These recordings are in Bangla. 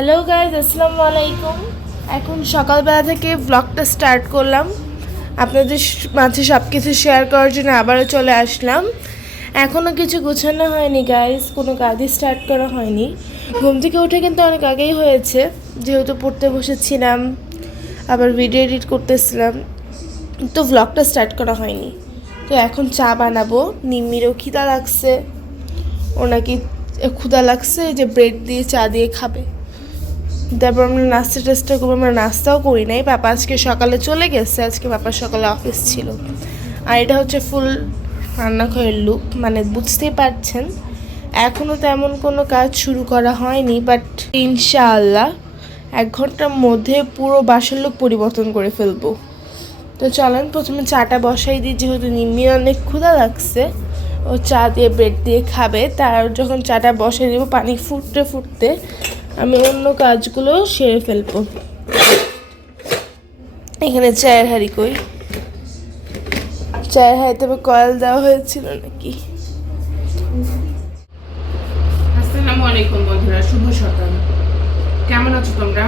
হ্যালো গাইজ, আসসালামু আলাইকুম। এখন সকালবেলা থেকে ব্লগটা স্টার্ট করলাম, আপনাদের মাঝে সব কিছু শেয়ার করার জন্য আবারও চলে আসলাম। এখনও কিছু গোছানো হয়নি গাইজ, কোনো কাজই স্টার্ট করা হয়নি। ঘুম থেকে উঠে কিন্তু অনেক আগেই হয়েছে, যেহেতু পড়তে বসেছিলাম, আবার ভিডিও এডিট করতেছিলাম, তো ব্লগটা স্টার্ট করা হয়নি। তো এখন চা বানাবো, নিম্মিরও খিদা লাগছে, ও নাকি ক্ষুধা লাগছে যে ব্রেড দিয়ে চা দিয়ে খাবে। তারপর আমরা নাস্তা টাস্তা করবো, আমরা নাস্তাও করি নাই, পাপা আজকে সকালে চলে গেছে, আজকে পাপার সকালে অফিস ছিল। আর এটা হচ্ছে ফুল রান্নাঘরের লুক, মানে বুঝতেই পারছেন এখনও তেমন কোনো কাজ শুরু করা হয়নি, বাট ইনশাআল্লাহ 1 ঘন্টার মধ্যে পুরো বাসার লুক পরিবর্তন করে ফেলবো। তো চলেন প্রথমে চাটা বসাই দিই, যেহেতু নিম্মির অনেক ক্ষুধা লাগছে, ও চা দিয়ে ব্রেড দিয়ে খাবে। তার যখন চাটা বসাই দেবো, পানি ফুটতে ফুটতে আমি অন্য কাজগুলো সেরে ফেলবো। এখানে চায়ের হাঁড়ি কই, চায়ের হাঁড়িতে কয়েল দেওয়া হয়েছিল নাকি। আসসালামু আলাইকুম বন্ধুরা, শুভ সকাল। কেমন আছো তোমরা?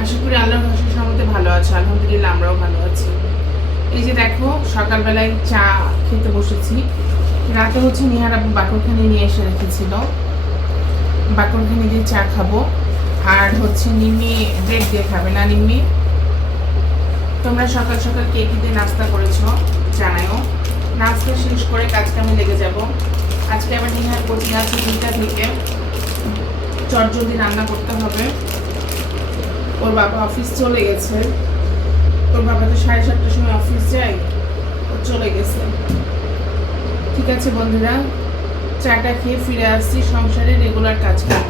আশা করি আল্লাহর অশেষ রহমতে ভালো আছো। আলহামদুলিল্লাহ আমরাও ভালো আছি। এই যে দেখো, সকালবেলায় চা খেতে বসেছি। রাতে হচ্ছে নিহার আব্বু বাকরখানি নিয়ে এসে রেখেছিল, বাকরখানি দিয়ে চা খাবো। আর হচ্ছে নিম্মি ব্রেড দিয়ে খাবে না। নিম্মি, তোমরা সকাল সকাল কে কি দিয়ে নাস্তা করেছো জানাও। নাস্তা শেষ করে কাজকামে লেগে যাব। আজকে আবার নিহার কোচিং আছে 2টা থেকে, চটজলদি রান্না করতে হবে। ওর বাবা অফিস চলে গেছে, ওর বাবা তো 7:30টার সময় অফিস যায়, ও চলে গেছে। ঠিক আছে বন্ধুরা, চাটা খেয়ে ফিরে আসছি সংসারে রেগুলার কাজ নিয়ে।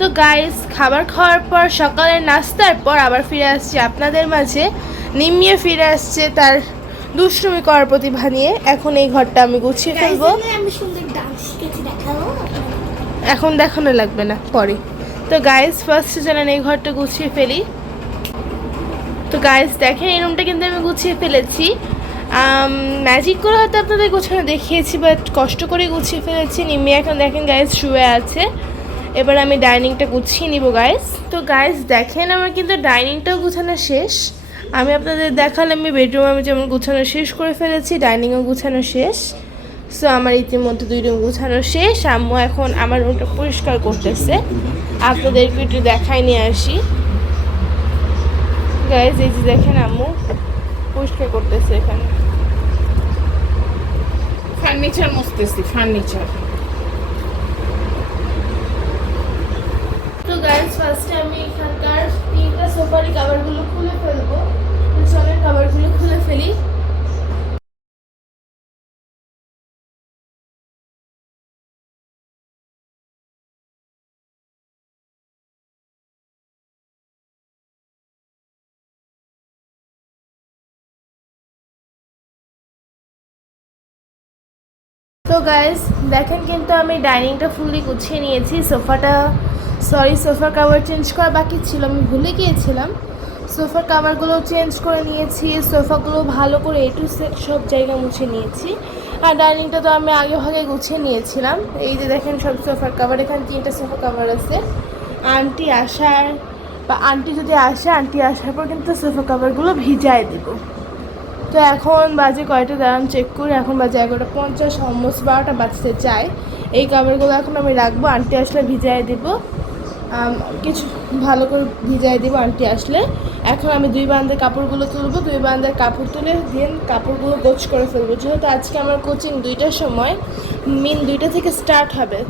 তো গাইস, খাবার খাওয়ার পর সকালের নাস্তার পর আবার ফিরে আসছি আপনাদের মাঝে। নিম্মিয়ে ফিরে আসছে তার দুষ্টুমি করার প্রতিভা নিয়ে। এখন এই ঘরটা আমি গুছিয়ে ফেলবো। এখন দেখানো লাগবে না, পরে। তো গাইস, ফার্স্টে জানেন এই ঘরটা গুছিয়ে ফেলি। তো গাইস দেখেন, এই রুমটা কিন্তু আমি গুছিয়ে ফেলেছি। ম্যাজিক করে হয়তো আপনাদের গোছানো দেখিয়েছি, বাট কষ্ট করে গুছিয়ে ফেলেছি। নিম্মি এখন দেখেন গাইস শুয়ে আছে। এবার আমি ডাইনিংটা গুছিয়ে নিব গাইস। তো গাইস দেখেন, আমার কিন্তু ডাইনিংটাও গুছানো শেষ। আমি আপনাদের দেখালাম আমি বেডরুম আমি যেমন গুছানো শেষ করে ফেলেছি, ডাইনিংও গুছানো শেষ। সো আমার ইতিমধ্যে 2 রুম গুছানো শেষ। আম্মু এখন আমার রুমটা পরিষ্কার করতেছে, আপনাদেরকে একটু দেখাই নিয়ে আসি। গাইস এই যে দেখেন, আম্মু পরিষ্কার করতেছে এখানে। ফার্নিচার মুছতেছি, ফার্নিচার। তো গাইস ফার্স্টে আমি এখানকার 3টা সোফারি কভারগুলো খুলে ফেলবো। চলেন কভারগুলো খুলে ফেলি। তো গাইস দেখেন, কিন্তু আমি ডাইনিংটা ফুললি গুছিয়ে নিয়েছি। সোফার কাভার চেঞ্জ করা বাকি ছিল, আমি ভুলে গিয়েছিলাম। সোফার কাভারগুলো চেঞ্জ করে নিয়েছি, সোফাগুলো ভালো করে A to Z সব জায়গা মুছে নিয়েছি। আর ডাইনিংটা তো আমি আগে ভাগে গুছিয়ে নিয়েছিলাম। এই যে দেখেন সব সোফার কাভার, এখানে 3টা সোফা কাভার আছে। আন্টি যদি আসে, আন্টি আসার পর কিন্তু সোফা কাভারগুলো ভিজায় দেবো। তো এখন বাজে কয়টা দাঁড়ান চেক করি, এখন বাজে 11:50, অলমোস্ট 12টা বাজতে চায়। এই কাভারগুলো এখন আমি রাখবো, আন্টি আসলে ভিজাই দেবো, কিছু ভালো করে ভিজাই দেবো আন্টি আসলে। এখন আমি 2 বান্দার কাপড়গুলো তুলবো, 2 বান্দার কাপড় তুলে দিয়ে কাপড়গুলো গোছ করে ফেলবো। যেহেতু আজকে আমার কোচিং 2টার সময়, 2টা থেকে স্টার্ট হবে,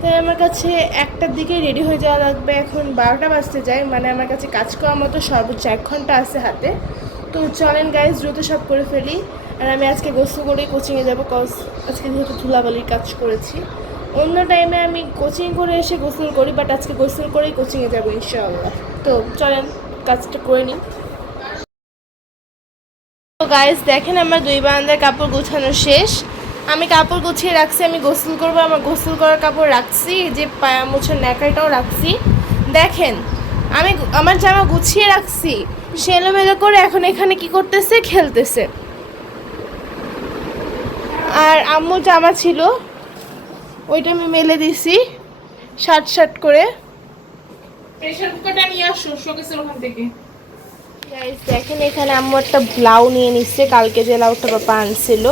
তাই আমার কাছে 1টার দিকে রেডি হয়ে যাওয়া লাগবে। এখন 12টা বাজতে যায়, মানে আমার কাছে কাজ করার মতো সর্বোচ্চ 1 ঘন্টা আছে হাতে। তো চলেন গাইজ দ্রুত সব করে ফেলি। আর আমি আজকে গোসল করেই কোচিংয়ে যাবো, কজ আজকে যেহেতু ধুলাবালির কাজ করেছি। অন্য টাইমে আমি কোচিং করে এসে গোসল করি, বাট আজকে গোসল করেই কোচিংয়ে যাবো ইনশাআল্লাহ। তো চলেন কাজটা করে নিই। তো গাইজ দেখেন, আমার 2 বারান্দার কাপড় গোছানো শেষ। আমি কাপড় গুছিয়ে রাখছি, আমি গোসল করবো, আমার গোসল করার কাপড় রাখছি, যে পায়া মোছার ন্যাকারটাও রাখছি। দেখেন আমি আমার জামা গুছিয়ে রাখছি, সে এলোমেলো করে এখন এখানে কি করতেছে, খেলতেছে। আর আম্মু জামা ছিল, ওইটা আমি মেলে দিছি শার্ট করে। প্রেসার কুকারটা নিয়ে আসো শোকেসের ওখান থেকে। গাইস দেখেন এখানে আম্মু একটা লাউ নিয়ে নিচ্ছে, কালকে যে লাউটা বাবা আনছিল।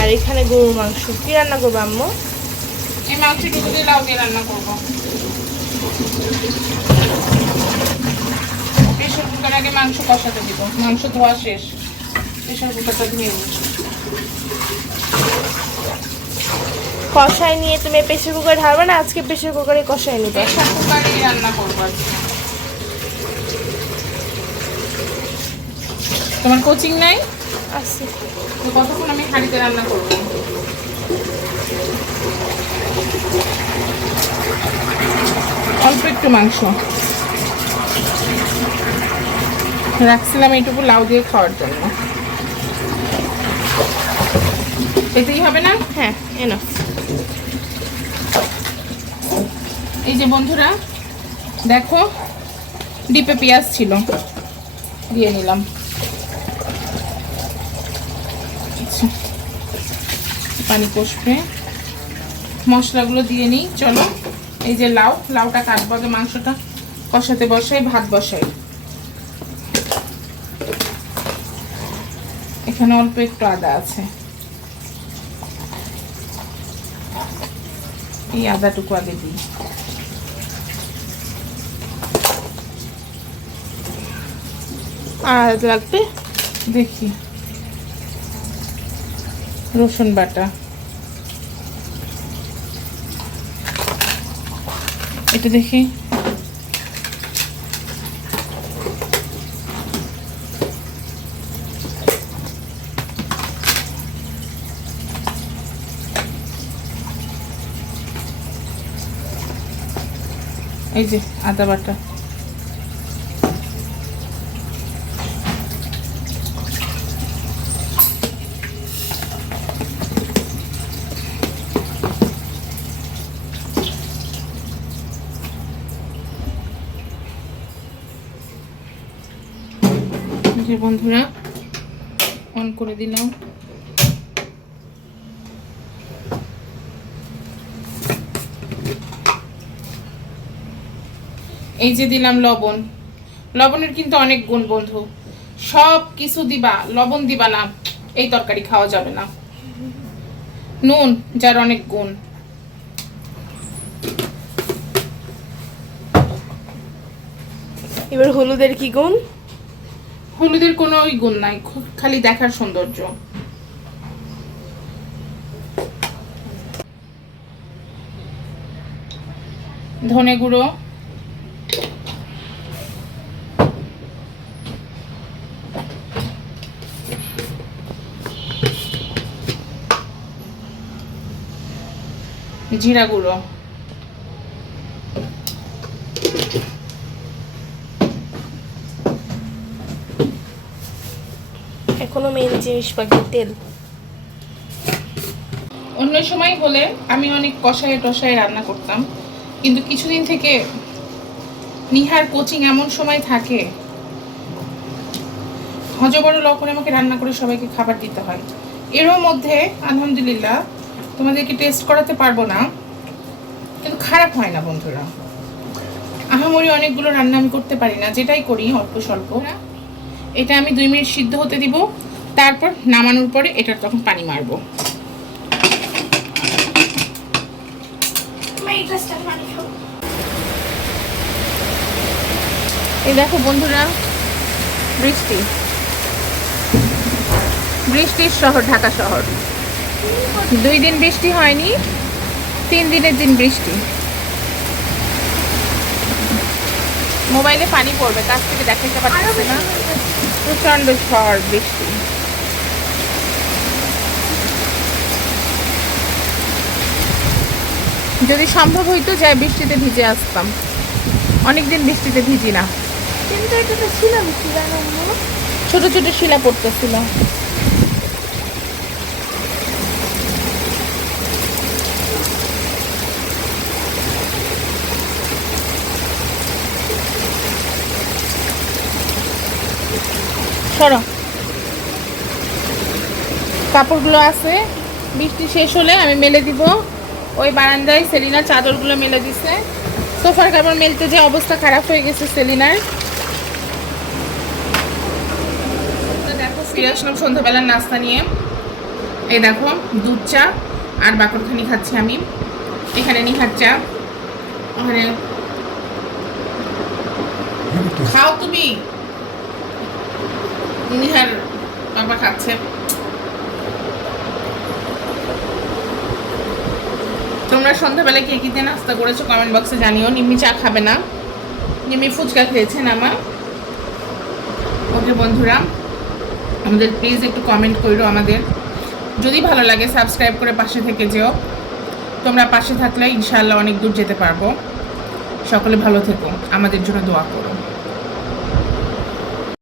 আর এখানে গরুর মাংস। কি রান্না করবো আম্মু? এই মাংসটুকু দিয়ে লাউ দিয়ে রান্না করবো। প্রেসার কুকার আগে মাংস কষাতে দিব, মাংস ধোয়া শেষ, প্রেসার কুকারটা ধুয়ে নিই। কষাই নিয়ে তুমি প্রেসার কুকার ঢালবে না? আজকে প্রেসার কুকারে কষাই নিবে। প্রেসার কুকারেই রান্না করবো আজকে। তোমার কোচিং নাই? আচ্ছা তো কতক্ষণ আমি হাঁড়িতে রান্না করবো। অল্প একটু মাংস রাখছিলাম এইটুকু লাউ দিয়ে খাওয়ার জন্য। এতেই হবে না? হ্যাঁ এনো। এই যে বন্ধুরা দেখো, ডিপে পেঁয়াজ ছিল, দিয়ে নিলাম। আচ্ছা, পানি কষবে, মশলাগুলো দিয়ে নিই। চলো, এই যে লাউটা কাটবো আগে, মাংসটা কষাতে বসাই, ভাত বসাই। এখানে অল্প একটু আদা আছে, এই আদাটুকু আগে দিই। আর লাগবে দেখি, রসুন বাটা, এটা দেখি। এই যে আদা বাটা, বন্ধুরা অন করে দিলাম। এই যে দিলাম লবণ। লবণের কিন্তু অনেক গুণ বন্ধু, সব কিছু দিবা, লবণ দিবা না এই তরকারি খাওয়া যাবে না। নুন, যার অনেক গুণ। এবার হলুদের কি গুণ? হলুদের কোনো গুণ নাই, খালি দেখার সৌন্দর্য। ধনে গুঁড়ো, জিরা গুঁড়ো, এখনো মেন জিনিস বাকি, তেল। অন্য সময় হলে আমি অনেক কষায় টষায় রান্না করতাম, কিন্তু কিছুদিন থেকে নিহার কোচিং এমন সময় থাকে, হজবড় ল করে আমাকে রান্না করে সবাইকে খাবার দিতে হয়। এরও মধ্যে আলহামদুলিল্লাহ তোমাদেরকে টেস্ট করাতে পারবো না, কিন্তু খারাপ হয় না বন্ধুরা। আহামরি অনেকগুলো রান্না আমি করতে পারি না, যেটাই করি অল্প স্বল্প। এটা আমি 2 মিনিট সিদ্ধ হতে দিব, তারপর নামানোর পরে এটার তখন পানি মারবো। এই দেখো বন্ধুরা, বৃষ্টির শহর ঢাকা শহর। 2 দিন বৃষ্টি হয়নি, 3 দিনের দিন বৃষ্টি। মোবাইলে পানি পড়বে, কাছ থেকে দেখাতে পারতেছে না, প্রচন্ড ঝড় বৃষ্টি। যদি সম্ভব হইতো যাই বৃষ্টিতে ভিজে আসতাম, অনেকদিন বৃষ্টিতে ভিজি না। কিন্তু এটা তো ছিলাম ছোট ছোট শিলা পড়তেছিল। সরো, কাপড়গুলো আছে, বৃষ্টি শেষ হলে আমি মেলে দিব। ওই বারান্দায় সেলিনা চাদরগুলো মেলে দিছে, সোফার কাভার মেলতে যে অবস্থা খারাপ হয়ে গেছে সেলিনার। দেখো ফিরে আসলাম সন্ধ্যাবেলার নাস্তা নিয়ে। এই দেখো দুধ চা আর বাকরখানি খাচ্ছি আমি। এখানে নিহার চা, ওখানে খাও তুমি। নিহার বাবা খাচ্ছে। তোমরা সন্ধ্যাবেলায় কে কিতে নাস্তা করেছো কমেন্ট বক্সে জানিও। নিম্মি চা খাবে না, নিম্মি ফুচকা খেয়েছেন আমার। ওকে বন্ধুরা, আমাদের প্লিজ একটু কমেন্ট করো। আমাদের যদি ভালো লাগে সাবস্ক্রাইব করে পাশে থেকে যেও। তোমরা পাশে থাকলে ইনশাআল্লাহ অনেক দূর যেতে পারবো। সকলে ভালো থেকো, আমাদের জন্য দোয়া করো।